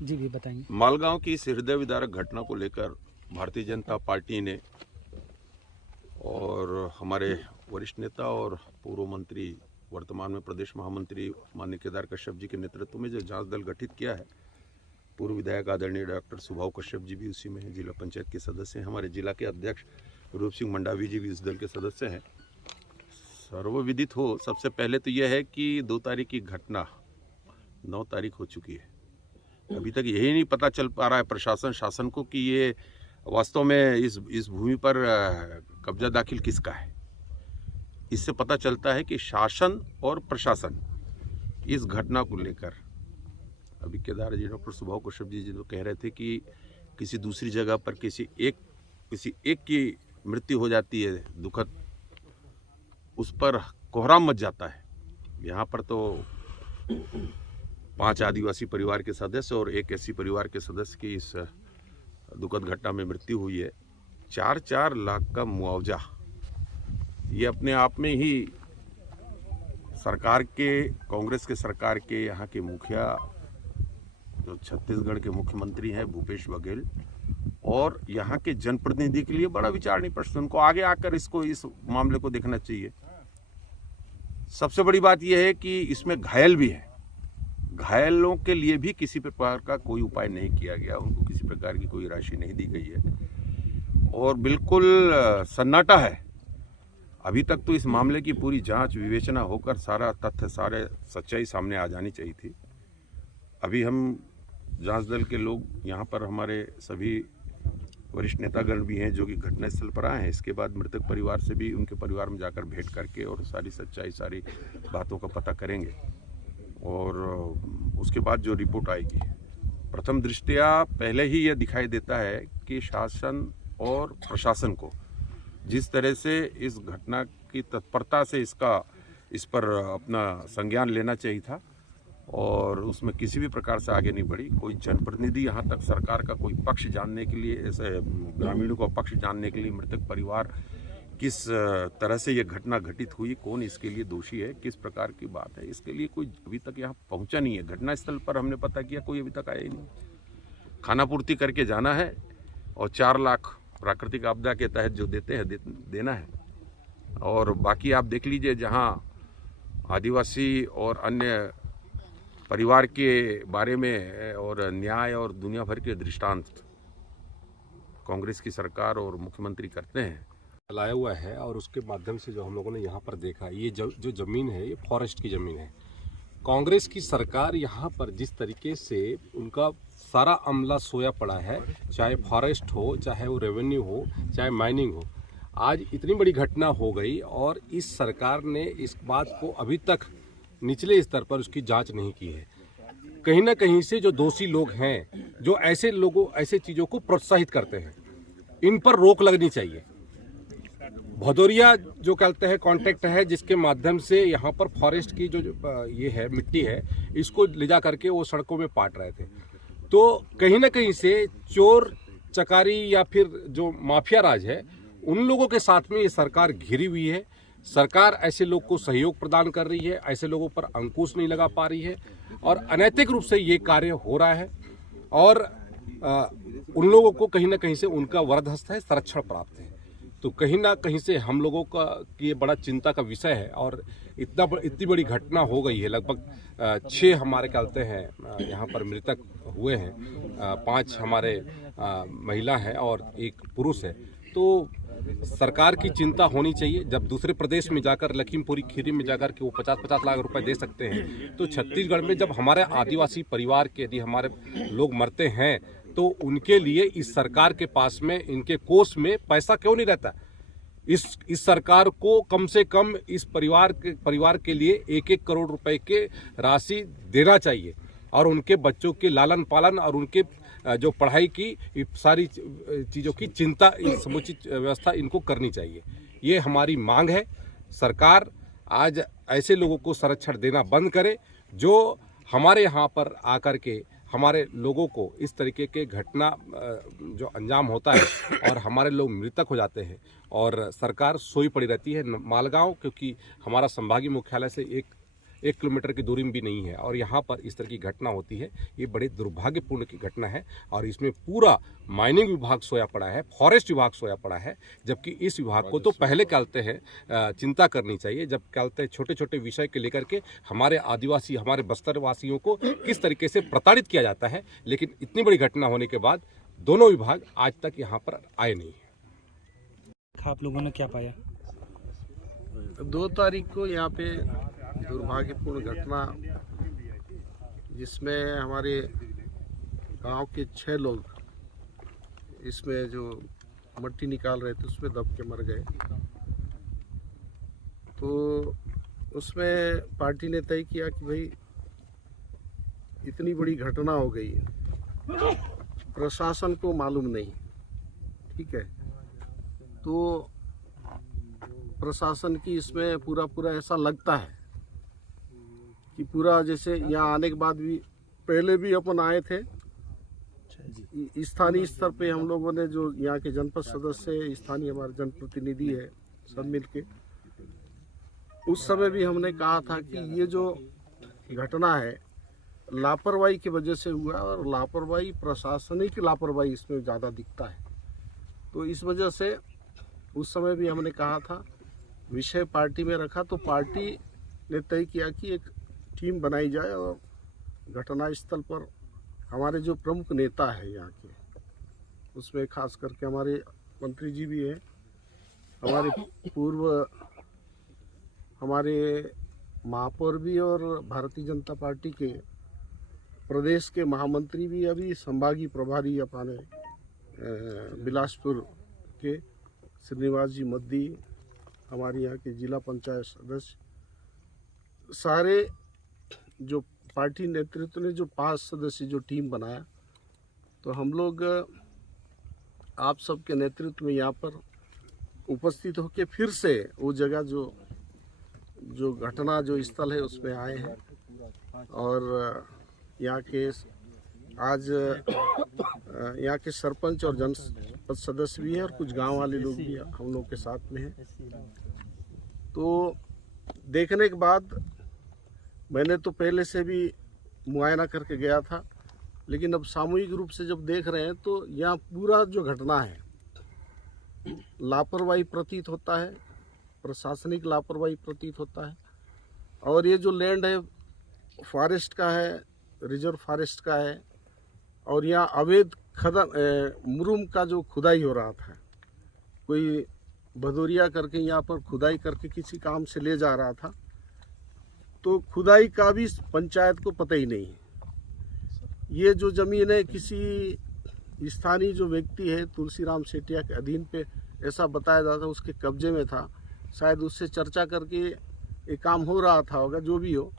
जी भी बताएंगे। मालगांव की इस हृदय विदारक घटना को लेकर भारतीय जनता पार्टी ने और हमारे वरिष्ठ नेता और पूर्व मंत्री, वर्तमान में प्रदेश महामंत्री माननीय केदार कश्यप जी के नेतृत्व में जो जांच दल गठित किया है, पूर्व विधायक आदरणीय डॉक्टर सुभाव कश्यप जी भी उसी में हैं, जिला पंचायत के सदस्य हैं, हमारे जिला के अध्यक्ष रूप सिंह मंडावी जी भी इस दल के सदस्य हैं। सर्वविदित हो, सबसे पहले तो यह है कि 2 तारीख की घटना 9 तारीख हो चुकी है। अभी तक यही नहीं पता चल पा रहा है प्रशासन शासन को कि ये वास्तव में इस भूमि पर कब्जा दाखिल किसका है। इससे पता चलता है कि शासन और प्रशासन इस घटना को लेकर, अभी केदार जी डॉक्टर सुभाव कश्यप जी जो कह रहे थे कि किसी दूसरी जगह पर किसी एक की मृत्यु हो जाती है दुखद, उस पर कोहराम मच जाता है। यहाँ पर तो 5 आदिवासी परिवार के सदस्य और 1 एससी परिवार के सदस्य की इस दुखद घटना में मृत्यु हुई है। 4-4 लाख का मुआवजा, ये अपने आप में ही सरकार के, कांग्रेस के सरकार के यहाँ के मुखिया जो छत्तीसगढ़ के मुख्यमंत्री हैं भूपेश बघेल, और यहाँ के जनप्रतिनिधि के लिए बड़ा विचारणीय प्रश्न, उनको आगे आकर इस मामले को देखना चाहिए। सबसे बड़ी बात यह है कि इसमें घायल भी है, घायलों के लिए भी किसी प्रकार का कोई उपाय नहीं किया गया, उनको किसी प्रकार की कोई राशि नहीं दी गई है और बिल्कुल सन्नाटा है। अभी तक तो इस मामले की पूरी जांच विवेचना होकर सारा तथ्य, सारे सच्चाई सामने आ जानी चाहिए थी। अभी हम जांच दल के लोग यहाँ पर, हमारे सभी वरिष्ठ नेतागण भी हैं जो कि घटनास्थल पर आए हैं। इसके बाद मृतक परिवार से भी, उनके परिवार में जाकर भेंट करके और सारी सच्चाई, सारी बातों का पता करेंगे और उसके बाद जो रिपोर्ट आएगी, प्रथम दृष्टया पहले ही यह दिखाई देता है कि शासन और प्रशासन को जिस तरह से इस घटना की तत्परता से इस पर अपना संज्ञान लेना चाहिए था और उसमें किसी भी प्रकार से आगे नहीं बढ़ी। कोई जनप्रतिनिधि यहाँ तक सरकार का कोई पक्ष जानने के लिए, ऐसे ग्रामीणों का पक्ष जानने के लिए, मृतक परिवार किस तरह से ये घटना घटित हुई, कौन इसके लिए दोषी है, किस प्रकार की बात है, इसके लिए कोई अभी तक यहाँ पहुँचा नहीं है। घटनास्थल पर हमने पता किया, कोई अभी तक आया ही नहीं। खाना पूर्ति करके जाना है और 4 लाख प्राकृतिक आपदा के तहत जो देते हैं देना है, और बाकी आप देख लीजिए जहाँ आदिवासी और अन्य परिवार के बारे में और न्याय और दुनिया भर के दृष्टांत कांग्रेस की सरकार और मुख्यमंत्री करते हैं, लाया हुआ है। और उसके माध्यम से जो हम लोगों ने यहाँ पर देखा, ये जो ज़मीन है ये फॉरेस्ट की ज़मीन है। कांग्रेस की सरकार यहाँ पर जिस तरीके से उनका सारा अमला सोया पड़ा है, चाहे फॉरेस्ट हो, चाहे वो रेवेन्यू हो, चाहे माइनिंग हो, आज इतनी बड़ी घटना हो गई और इस सरकार ने इस बात को अभी तक निचले स्तर पर उसकी जांच नहीं की है। कहीं ना कहीं से जो दोषी लोग हैं, जो ऐसे चीज़ों को प्रोत्साहित करते हैं, इन पर रोक लगनी चाहिए। भदौरिया जो कहते हैं कॉन्ट्रैक्ट है, जिसके माध्यम से यहाँ पर फॉरेस्ट की जो ये है मिट्टी है, इसको ले जा करके वो सड़कों में पाट रहे थे। तो कहीं ना कहीं से चोर चकारी या फिर जो माफिया राज है, उन लोगों के साथ में ये सरकार घिरी हुई है। सरकार ऐसे लोग को सहयोग प्रदान कर रही है, ऐसे लोगों पर अंकुश नहीं लगा पा रही है और अनैतिक रूप से ये कार्य हो रहा है और उन लोगों को कहीं ना कहीं से उनका वरदहस्त है, संरक्षण प्राप्त है। तो कहीं ना कहीं से हम लोगों का ये बड़ा चिंता का विषय है और इतनी बड़ी घटना हो गई है। लगभग 6 हमारे कहते हैं यहाँ पर मृतक हुए हैं, 5 हमारे महिला हैं और 1 पुरुष है। तो सरकार की चिंता होनी चाहिए। जब दूसरे प्रदेश में जाकर, लखीमपुरी खीरी में जाकर के वो 50-50 लाख रुपए दे सकते हैं, तो छत्तीसगढ़ में जब हमारे आदिवासी परिवार के यदि हमारे लोग मरते हैं तो उनके लिए इस सरकार के पास में, इनके कोष में पैसा क्यों नहीं रहता? इस सरकार को कम से कम इस परिवार के लिए 1-1 करोड़ रुपए के राशि देना चाहिए और उनके बच्चों के लालन पालन और उनके जो पढ़ाई की सारी चीज़ों की चिंता, समुचित व्यवस्था इनको करनी चाहिए। ये हमारी मांग है। सरकार आज ऐसे लोगों को संरक्षण देना बंद करे जो हमारे यहाँ पर आकर के हमारे लोगों को इस तरीके के घटना जो अंजाम होता है और हमारे लोग मृतक हो जाते हैं और सरकार सोई पड़ी रहती है। मालगांव, क्योंकि हमारा संभागीय मुख्यालय से 1 किलोमीटर की दूरी में भी नहीं है, और यहाँ पर इस तरह की घटना होती है। ये बड़े दुर्भाग्यपूर्ण की घटना है, और इसमें पूरा माइनिंग विभाग सोया पड़ा है, फॉरेस्ट विभाग सोया पड़ा है, जबकि इस विभाग को तो पहले कहते हैं चिंता करनी चाहिए, जब कहते हैं छोटे छोटे विषय के लेकर के हमारे आदिवासी, हमारे बस्तर वासियों को किस तरीके से प्रताड़ित किया जाता है। लेकिन इतनी बड़ी घटना होने के बाद दोनों विभाग आज तक यहाँ पर आए नहीं है। आप लोगों ने क्या पाया? 2 तारीख को यहाँ पे दुर्भाग्यपूर्ण घटना, जिसमें हमारे गांव के 6 लोग इसमें जो मट्टी निकाल रहे थे उसमें दब के मर गए। तो उसमें पार्टी ने तय किया कि भाई इतनी बड़ी घटना हो गई है, प्रशासन को मालूम नहीं, ठीक है, तो प्रशासन की इसमें पूरा ऐसा लगता है कि पूरा जैसे यहाँ आने के बाद भी, पहले भी अपन आए थे, स्थानीय स्तर पे हम लोगों ने जो यहाँ के जनपद सदस्य, स्थानीय हमारे जनप्रतिनिधि है, सब मिलके उस समय भी हमने कहा था कि ये जो घटना है लापरवाही की वजह से हुआ, और लापरवाही, प्रशासनिक लापरवाही इसमें ज़्यादा दिखता है। तो इस वजह से उस समय भी हमने कहा था, विषय पार्टी में रखा, तो पार्टी ने तय किया कि एक टीम बनाई जाए और घटना स्थल पर हमारे जो प्रमुख नेता है यहाँ के, उसमें खास करके हमारे मंत्री जी भी हैं, हमारे महापौर भी, और भारतीय जनता पार्टी के प्रदेश के महामंत्री भी, अभी संभागीय प्रभारी अपने बिलासपुर के श्रीनिवास जी मद्दी, हमारे यहाँ के जिला पंचायत सदस्य, सारे जो पार्टी नेतृत्व ने जो 5 सदस्य जो टीम बनाया, तो हम लोग आप सबके नेतृत्व में यहाँ पर उपस्थित होकर फिर से वो जगह जो घटना जो स्थल है उसमें आए हैं, और यहाँ के आज यहाँ के सरपंच और जनपद सदस्य भी हैं, और कुछ गांव वाले लोग भी हम लोग के साथ में हैं। तो देखने के बाद मैंने तो पहले से भी मुआयना करके गया था, लेकिन अब सामूहिक रूप से जब देख रहे हैं तो यहाँ पूरा जो घटना है लापरवाही प्रतीत होता है, प्रशासनिक लापरवाही प्रतीत होता है। और ये जो लैंड है फॉरेस्ट का है, रिजर्व फॉरेस्ट का है, और यहाँ अवैध मुरुम का जो खुदाई हो रहा था, कोई भदौरिया करके यहाँ पर खुदाई करके किसी काम से ले जा रहा था, तो खुदाई का भी पंचायत को पता ही नहीं है। ये जो ज़मीन है किसी स्थानीय जो व्यक्ति है तुलसीराम सेठिया के अधीन पे, ऐसा बताया जाता है उसके कब्जे में था, शायद उससे चर्चा करके ये काम हो रहा था होगा, जो भी हो।